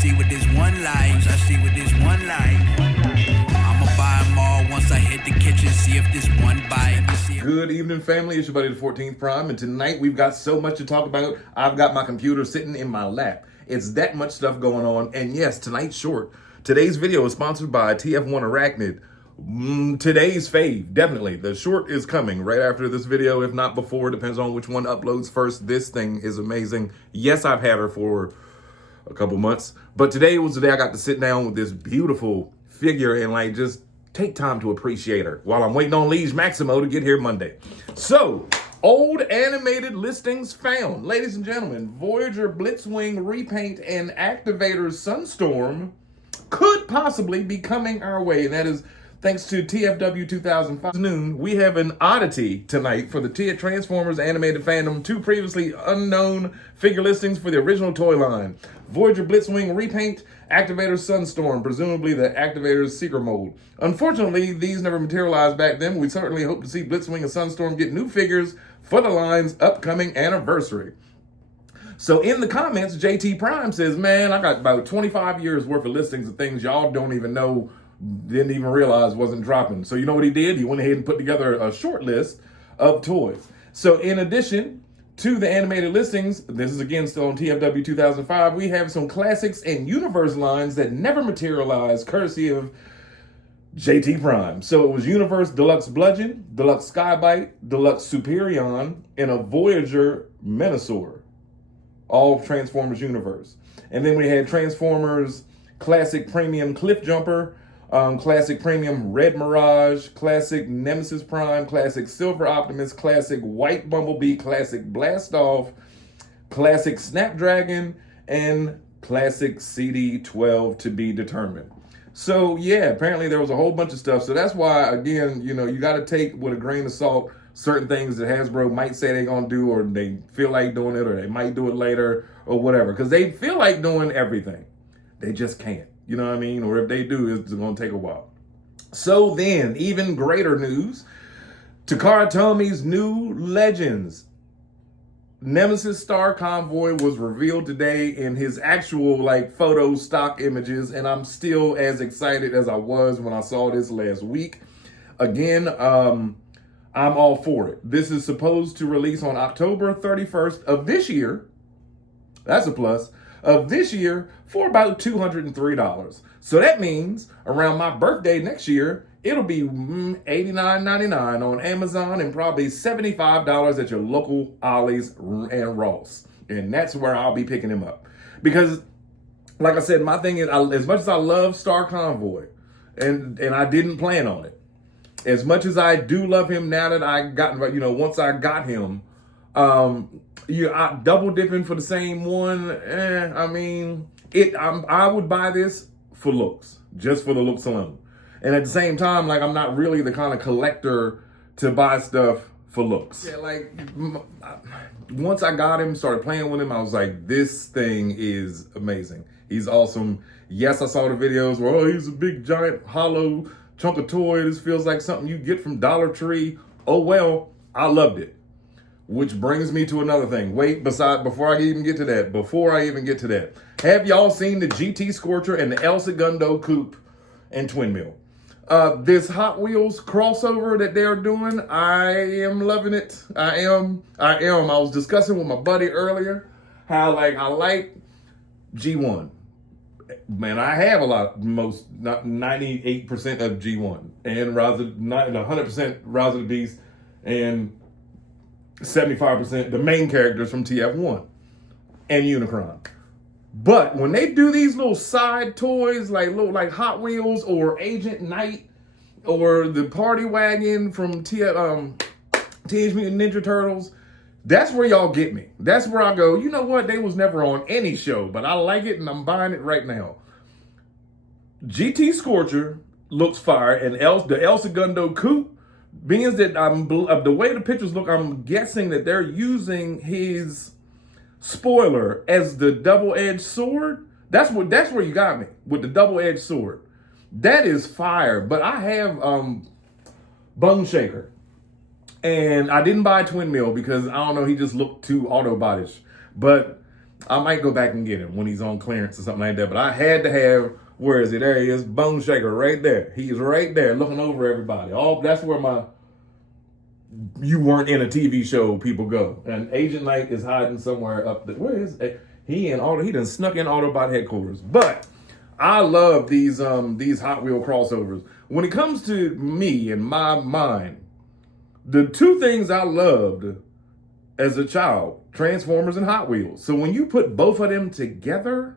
see what this one like. Once I see what this one like. I'ma buy them all once I hit the kitchen, see if this one bite. Good evening, family. It's your buddy, the 14th Prime, and tonight we've got so much to talk about. I've got my computer sitting in my lap. It's that much stuff going on, and yes, tonight's short. Today's video is sponsored by TF1 Arachnid. Today's fave, definitely. The short is coming right after this video, if not before. Depends on which one uploads first. This thing is amazing. Yes, I've had her for a couple months, but today was the day I got to sit down with this beautiful figure and like just take time to appreciate her while I'm waiting on Liege Maximo to get here Monday. So, old animated listings found. Ladies and gentlemen, Voyager Blitzwing Repaint and Activator Sunstorm could possibly be coming our way. And that is thanks to TFW 2005 noon. We have an oddity tonight for the Transformers animated fandom. Two previously unknown figure listings for the original toy line. Voyager Blitzwing Repaint, Activator Sunstorm, presumably the Activator's secret mold. Unfortunately, these never materialized back then. We certainly hope to see Blitzwing and Sunstorm get new figures for the line's upcoming anniversary. So in the comments, JT Prime says, man, I got about 25 years worth of listings of things y'all don't even know, didn't even realize wasn't dropping. So you know what he did? He went ahead and put together a short list of toys. So in addition to the animated listings, this is again still on TFW 2005, we have some classics and universe lines that never materialized, courtesy of JT Prime. So it was Universe Deluxe Bludgeon, Deluxe Skybite, Deluxe Superion, and a Voyager Menasor. All Transformers universe. And then we had Transformers Classic Premium Cliff Jumper, Classic Premium Red Mirage, Classic Nemesis Prime, Classic Silver Optimus, Classic White Bumblebee, Classic Blastoff, Classic Snapdragon, and Classic CD12 to be determined. So yeah, apparently there was a whole bunch of stuff. So that's why, again, you know, you got to take with a grain of salt certain things that Hasbro might say they're going to do, or they feel like doing it, or they might do it later, or whatever. Because they feel like doing everything. They just can't. You know what I mean? Or if they do, it's going to take a while. So then, even greater news. Takara Tomi's new Legends Nemesis Star Convoy was revealed today in his actual like photo stock images, and I'm still as excited as I was when I saw this last week. Again, I'm all for it. This is supposed to release on October 31st of this year. That's a plus. Of this year for about $203. So that means around my birthday next year, it'll be $89.99 on Amazon and probably $75 at your local Ollie's and Ross. And that's where I'll be picking him up. Because, like I said, my thing is, as much as I love Star Convoy, and I didn't plan on it, as much as I do love him now that I got, you know, once I got him, I double dipping for the same one. I mean, I would buy this for looks, just for the looks alone. And at the same time, like, I'm not really the kind of collector to buy stuff for looks. Yeah, like, once I got him, started playing with him, I was like, this thing is amazing. He's awesome. Yes, I saw the videos where, oh, he's a big, giant, hollow chunk of toy. This feels like something you get from Dollar Tree. Oh, well, I loved it. Which brings me to another thing. Before I even get to that, have y'all seen the GT Scorcher and the El Segundo Coupe and Twin Mill? This Hot Wheels crossover that they're doing, I am loving it. I am. I was discussing with my buddy earlier how like I like G1. Man, I have 98% of G1 and 100% Rise of the Beast and 75% the main characters from TF1 and Unicron. But when they do these little side toys like Hot Wheels or Agent Knight or the Party Wagon from Teenage Mutant Ninja Turtles, that's where y'all get me. That's where I go, you know what? They was never on any show, but I like it and I'm buying it right now. GT Scorcher looks fire, and the El Segundo Coupe, being that the way the pictures look, I'm guessing that they're using his spoiler as the double-edged sword. That's where you got me with the double-edged sword. That is fire. But I have Bone Shaker, and I didn't buy Twin Mill because I don't know, he just looked too Autobotish. But I might go back and get him when he's on clearance or something like that. But I had to have, where is he? There he is, Bone Shaker right there. He's right there looking over everybody. That's where my you weren't in a TV show people go. And Agent Knight is hiding somewhere up there. Where is he? He done snuck in Autobot headquarters. But I love these Hot Wheel crossovers. When it comes to me and my mind, the two things I loved as a child, Transformers and Hot Wheels. So when you put both of them together,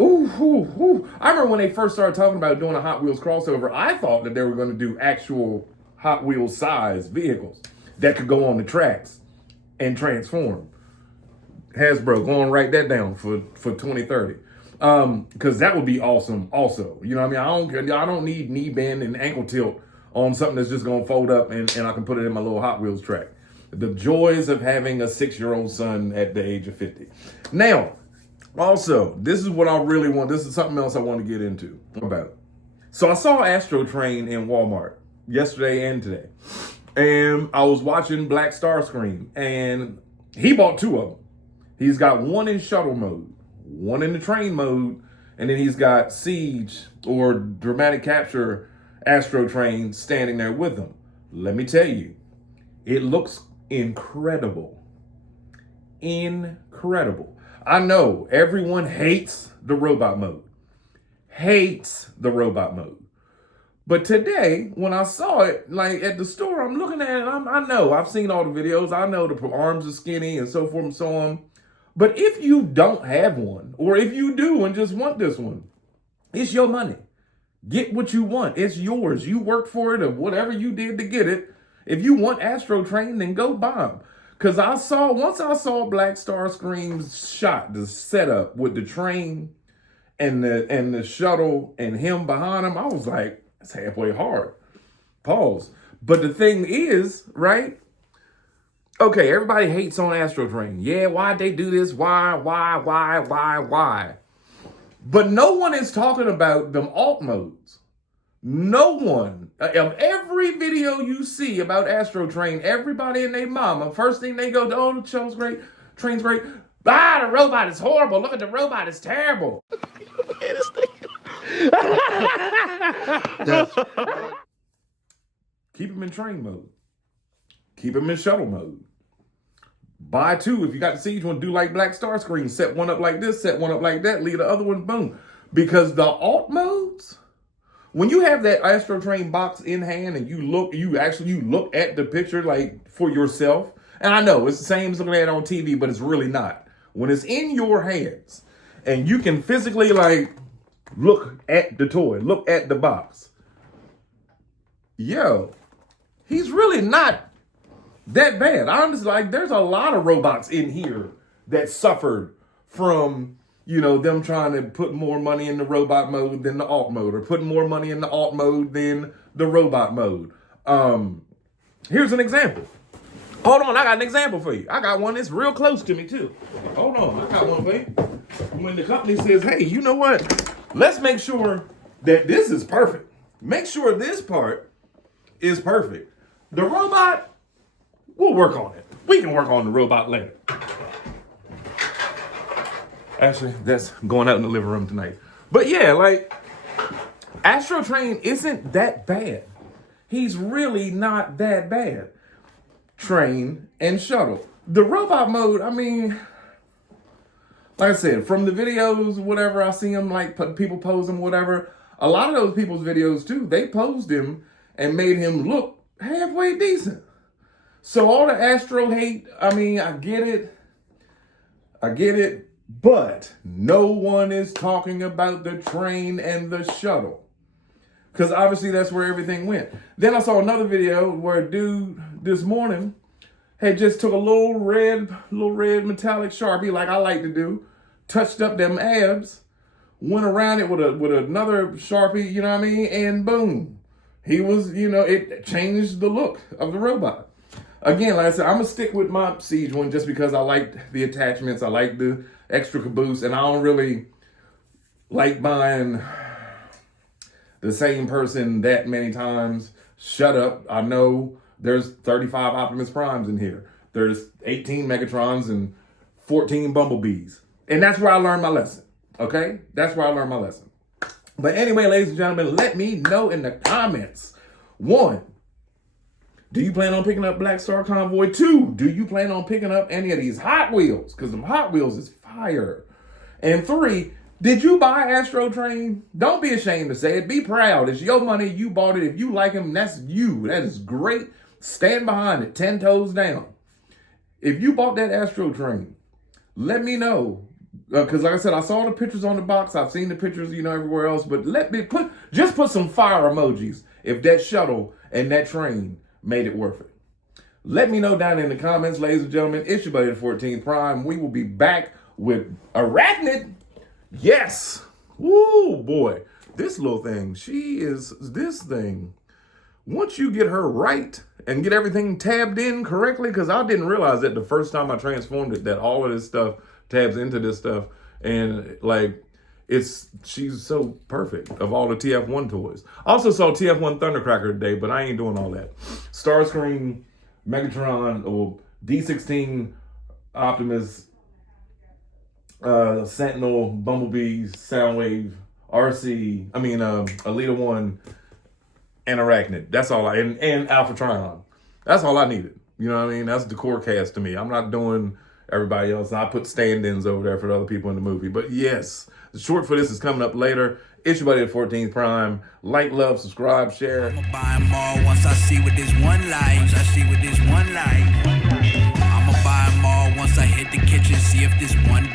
ooh. I remember when they first started talking about doing a Hot Wheels crossover, I thought that they were going to do actual Hot Wheels size vehicles that could go on the tracks and transform. Hasbro, go and write that down for 2030. Because that would be awesome also. You know what I mean? I don't need knee bend and ankle tilt on something that's just going to fold up and I can put it in my little Hot Wheels track. The joys of having a 6-year-old son at the age of 50. Now, also, this is what I really want. This is something else I want to get into about. So I saw Astrotrain in Walmart yesterday and today. And I was watching Black Starscream. And he bought 2 of them. He's got one in shuttle mode, one in the train mode, and then he's got Siege or Dramatic Capture Astrotrain standing there with him. Let me tell you, it looks incredible. Incredible. I know everyone hates the robot mode. But today, when I saw it, like at the store, I'm looking at it, I know, I've seen all the videos. I know the arms are skinny and so forth and so on. But if you don't have one, or if you do and just want this one, it's your money. Get what you want. It's yours. You worked for it or whatever you did to get it. If you want Astrotrain, then go buy them. Because once I saw Black Starscream's shot, the setup with the train and the shuttle and him behind him, I was like, it's halfway hard. Pause. But the thing is, right? Okay, everybody hates on Astrotrain. Yeah, why'd they do this? Why? But no one is talking about them alt modes. No one. Of every video you see about Astrotrain, everybody and their mama, first thing they go to, oh, the show's great, train's great. The robot is horrible. Look at the robot, it's terrible. Keep him in train mode. Keep him in shuttle mode. Buy 2. If you got the Siege one, do like Black Starscream. Set one up like this, set one up like that, leave the other one, boom. Because the alt modes, when you have that Astrotrain box in hand and you look at the picture like for yourself, and I know it's the same as looking at it on TV, but it's really not. When it's in your hands and you can physically like look at the toy, look at the box, yo, he's really not that bad. Honestly, like there's a lot of robots in here that suffered from, them trying to put more money in the robot mode than the alt mode, or putting more money in the alt mode than the robot mode. Here's an example. Hold on, I got an example for you. I got one that's real close to me too. Hold on, I got one for you. When the company says, hey, you know what? Let's make sure that this is perfect. Make sure this part is perfect. The robot, we'll work on it. We can work on the robot later. Actually, that's going out in the living room tonight. But yeah, like, Astrotrain isn't that bad. He's really not that bad. Train and shuttle. The robot mode, I mean, like I said, from the videos, whatever, I see him, like, people pose him, whatever. A lot of those people's videos, too, they posed him and made him look halfway decent. So all the Astro hate, I mean, I get it, but no one is talking about the train and the shuttle. Because obviously that's where everything went. Then I saw another video where a dude this morning had just took a little red metallic Sharpie, like I like to do, touched up them abs, went around it with another Sharpie, you know what I mean? And boom, he was, it changed the look of the robot. Again, like I said, I'm going to stick with my Siege one just because I like the attachments. I like the extra caboose. And I don't really like buying the same person that many times. Shut up. I know there's 35 Optimus Primes in here. There's 18 Megatrons and 14 Bumblebees. And that's where I learned my lesson. Okay? That's where I learned my lesson. But anyway, ladies and gentlemen, let me know in the comments. 1, do you plan on picking up Black Star Convoy? 2, do you plan on picking up any of these Hot Wheels? Because them Hot Wheels is fire. And 3, did you buy Astrotrain? Don't be ashamed to say it. Be proud. It's your money. You bought it. If you like him, that's you. That is great. Stand behind it. 10 toes down. If you bought that Astrotrain, let me know. Because like I said, I saw the pictures on the box. I've seen the pictures, everywhere else. But just put some fire emojis if that shuttle and that train made it worth it. Let me know down in the comments, ladies and gentlemen. It's your buddy, the 14th Prime. We will be back with Arachnid. Yes. Woo, boy. This little thing, this thing. Once you get her right and get everything tabbed in correctly, because I didn't realize that the first time I transformed it, that all of this stuff tabs into this stuff. And like, she's so perfect of all the TF1 toys. I also saw TF1 Thundercracker today, but I ain't doing all that. Starscream, Megatron, or D16, Optimus, Sentinel, Bumblebee, Soundwave, Alita 1, and Arachnid. That's all and Alpha Trion. That's all I needed. You know what I mean? That's the core cast to me. I'm not doing everybody else. I put stand-ins over there for the other people in the movie. But yes, the short for this is coming up later. It's your buddy, the 14th Prime. Like, love, subscribe, share. I'ma buy them all once I see what this one like. I'ma buy them all once I hit the kitchen, see if this one